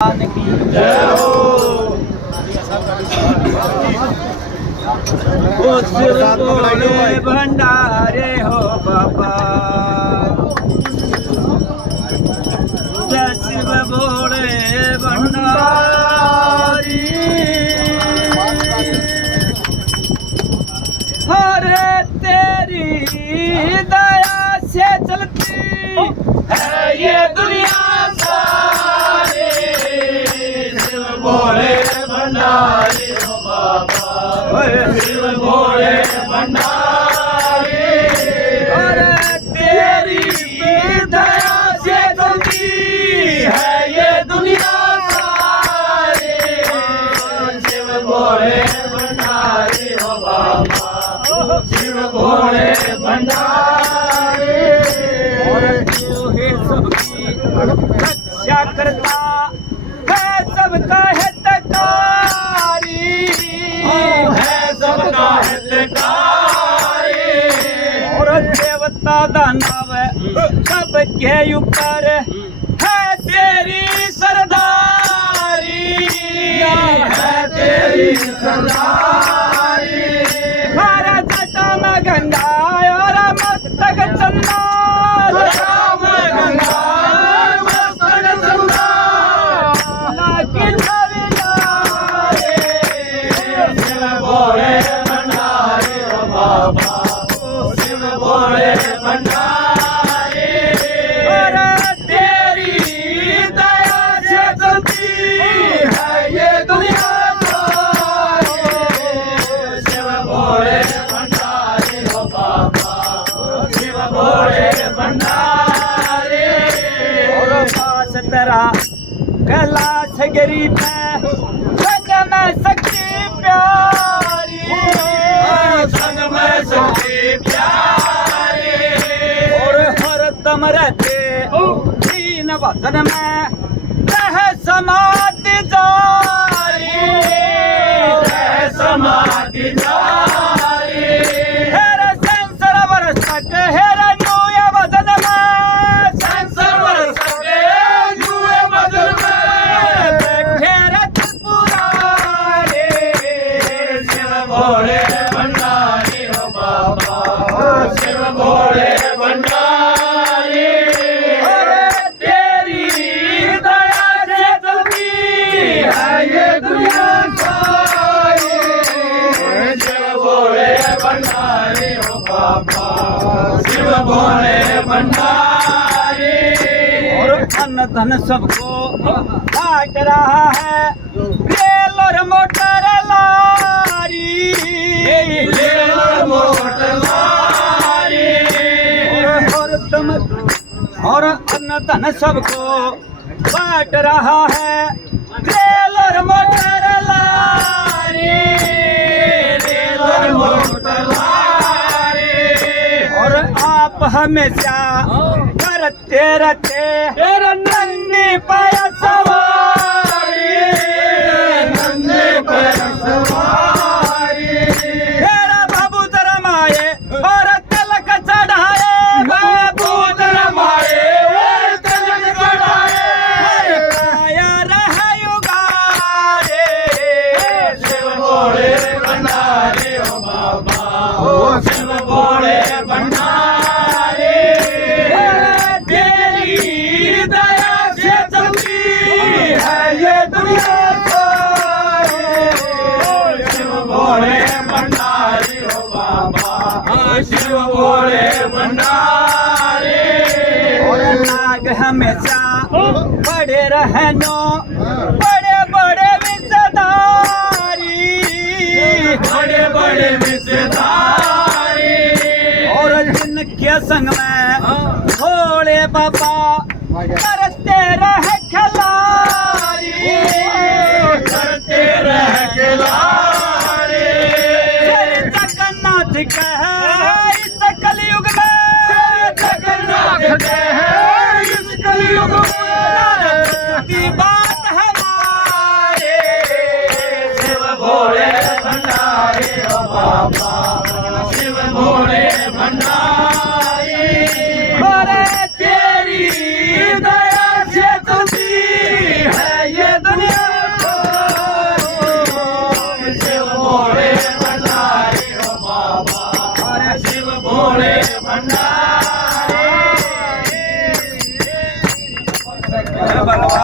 जय हो। भोले भंडारे हो बाबा, जय शिव भोले भंडारी। हरे तेरी दया से चलती है ये दुनिया सारी। शिव भोले भंडारी हो बाबा, शिव भोले भंडारी। अरे तेरी दया से चलती है ये दुनिया सारी। शिव भोले भंडारी हो बाबा, शिव भोले भंडारी। और तू ही सबकी रक्षा करता है, सबका हितकारी है सबका हितकारी। और देवता दानव सबके ऊपर है तेरी सरदारी। है तेरी सरदारी। हर जटा में गंगा और मस्तक चंदा, राम गंगा मस्तक चंदा। लागी छविलारे। शिव भोले भंडारी हो बाबा, शिव भोले भंडारी। और तेरी दया से चलती है ये दुनिया सारी। शिव भोले भंडारी हो बाबा, शिव भोले भंडारी। और पास तेरा कैलाश गिरी में संग में शक्ति प्यारी। संग में शक्ति प्यारी। और हर दम रहते दीन वचन में रह समाधि जारी। है समाधि जारी। हेरा संसार वर्षक हेरा नोया वचन में संसर्वर सके जुए बदल में। बैठे रथ पुरारे। शिव भोले भंडारी हो बाबा, शिव भोले भंडारी। तेरी दया से चलती है ये दुनिया सारी। शिव भोले भंडारी हो बाबा, शिव भोले भंडारी। और अन्न धन सबको बांट रहा है रेल और मोटर लारी। ले लो मोटर लारी। और दम और अन्न धन सबको बांट रहा है रेल और मोटर लारी। रेल और मोटर लारी। और आप हमेशा करते रहते तेरा नंदी पाया सवारी। नंदे पर सवारी। तेरा बाबू तेरा माए और तिलक चढ़ाए। बाबू तेरा माए तिलक चढ़ाए। काया रहे युगारे। शिव भोले भंडारी हो बाबा, शिव भोले भंडारी। तेरी दया से चलती है ये दुनिया सारी। शिव भोले भंडारी हो बाबा, शिव भोले भंडारी। और नाग हमेशा बड़े रहनो बड़े बड़े विषधारी। बड़े बड़े विषधारी। और जिनके संग में भोले बाबा करते रहे खिलाड़ी।